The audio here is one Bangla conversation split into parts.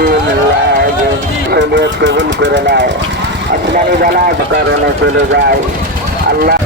তিন লাগে শরীয়ত কবুল করে নেয় আসমানি বেলা কারণে চলে যায় আল্লাহ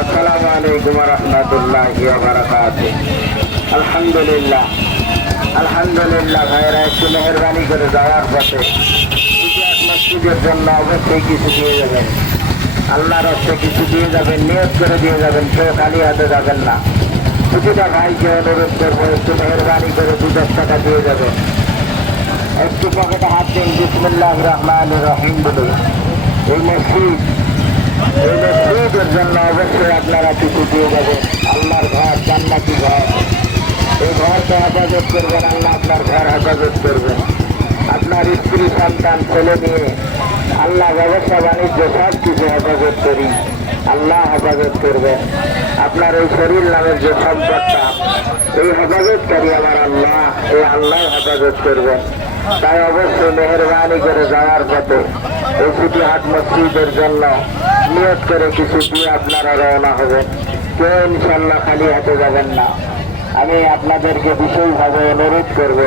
আসসালামু আলাইকুম রহমতুল্লাহ আলহামদুলিল্লাহ। আলহামদুলিল্লাহ ভাইরা, একটু মেহরবানি করে যাওয়ার পথে মসজিদের জন্য অবশ্যই কিছু দিয়ে যাবেন। আল্লাহর হচ্ছে কিছু দিয়ে যাবেন নিয়োগ করে দিয়ে যাবেন, কেউ খালি হাতে যাবেন না। প্রতিটা ভাইকে অনুরোধ করব, একটু মেহরবানি করে দু দশ টাকা দিয়ে যাবেন। একটু পকেটে হাত দিন বিসমুল্লাহ রহমান রহিম বলে এই মসজিদ মসজিদের জন্য অবশ্যই আপনারা কিছু দিয়ে যাবেন। আল্লাহর ঘর, জান্নাতি ঘর। এই ঘরকে হেফাজত করবেন, আল্লাহ আপনার ঘর হেফাজত করবেন। আপনার স্ত্রী, সন্তান ছেলে নিয়ে আল্লাহ ব্যবসা বাণিজ্য, সব কিছু হেফাজত করি। আল্লাহ হেফাজত করবেন। আপনার এই শরীর নামের যে সম্পদটা, এই হেফাজতকারী আমার আল্লাহ, এই আল্লাহ হেফাজত করবেন। তাই অবশ্যই মেহরবানি করে যাওয়ার পথে এই হাট মসজিদের জন্য নিয়োগ করে কিছু দিয়ে আপনারা রওনা হবেন। কেউ ইনশাল্লাহ খালি হাতে যাবেন না। আমি আপনাদেরকে বিশেষভাবে অনুরোধ করব,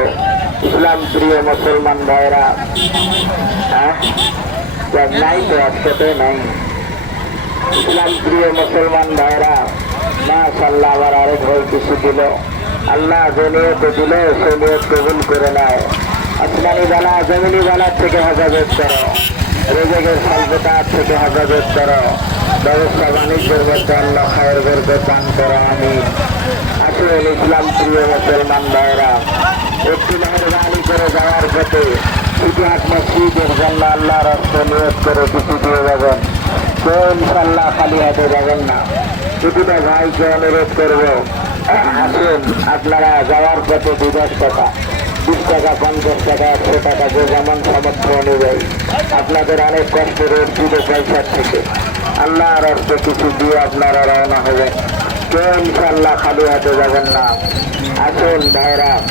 ইসলাম প্রিয় মুসলমান ভাইরা হ্যাঁ? নাই তো একসাথে নাই। ইসলাম প্রিয় মুসলমান ভাইরা মাশাল্লাহ আবার আরেক ভাই কিছু দিল। আল্লাহ যে নিয়তে দিল সে নিয়ত কবুল করে নেয়। আসমানি বেলা, জমিনি বেলার থেকে হেফাজত করো। রেজেকের স্বল্পতার থেকে হেফাজত করো। ব্যবসা বাণিজ্যের মধ্যে আল্লাহ খায়ের বরকত দান করো আমি। আসুন ইসলাম প্রিয় মুসলমান ভাইরা একটু মেহরবানি করে যাওয়ার পথে ইতিহাস মসজিদের জন্য আল্লাহ রক্ত নিয়োগ করে কিছু দিয়ে যাবেন। কেউ ইনশাল্লাহ খালি হাতে যাবেন না। প্রতিটা ভাইকে অনুরোধ করব, আসুন আপনারা যাওয়ার পথে দু দশ টাকা বিশ টাকা, পঞ্চাশ টাকা, একশো টাকা যে যেমন সামর্থ্য অনুযায়ী। আপনাদের অনেক কষ্টের অর্জিত পয়সার থেকে। আল্লাহর অর্থ কিছু দিয়ে আপনারা রওনা হবেন। কেউ ইনশাল্লাহ খালি হাতে যাবেন না। আসুন ভাইরা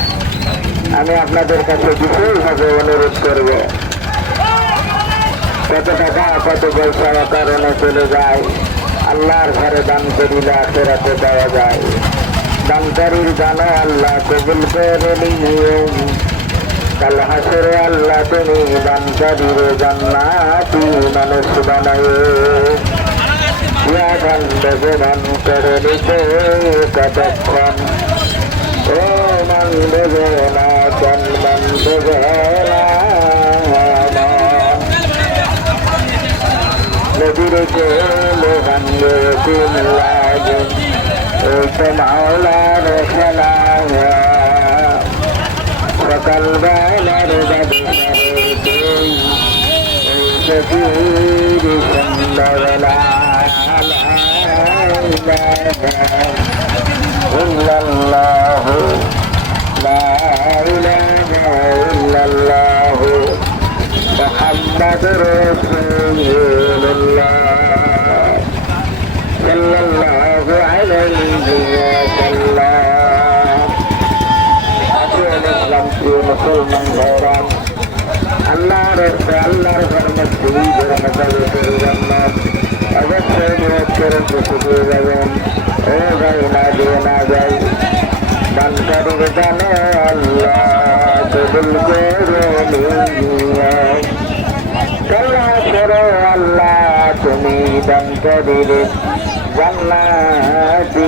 আমি আপনাদের কাছে বিশেষভাবে অনুরোধ করব। কত টাকা, কত পয়সা কারণে চলে যায়। আল্লাহর ঘরে দান করিলে আখেরাতে দেওয়া যায়। দানকারীর দান আল্লাহ কবুল করে নিয়ে। কাল হাসরে আল্লাহ তুমি দানকারীর জান্নাতি মানুষ বানায়। ইয়া দেবে দান করে নিতে কতক্ষণ? ও মান দেবে না চান মান দেবে না নদীর জেলে ভাঙ্গে দিন লাগে في العلا بخلاها وقلبا الأرض بنريتي سفير سمر لا إله إلا الله لا إله إلا الله محمد رسول الله মুসলমান ভাইরাম আল্লাহর আল্লাহর ধর্মের শহীদের হেফাজতের জন্য অবশ্যই নিয়োগ করে বসে দিয়ে যাবেন ও যাই না দিয়ে না জান্নাতি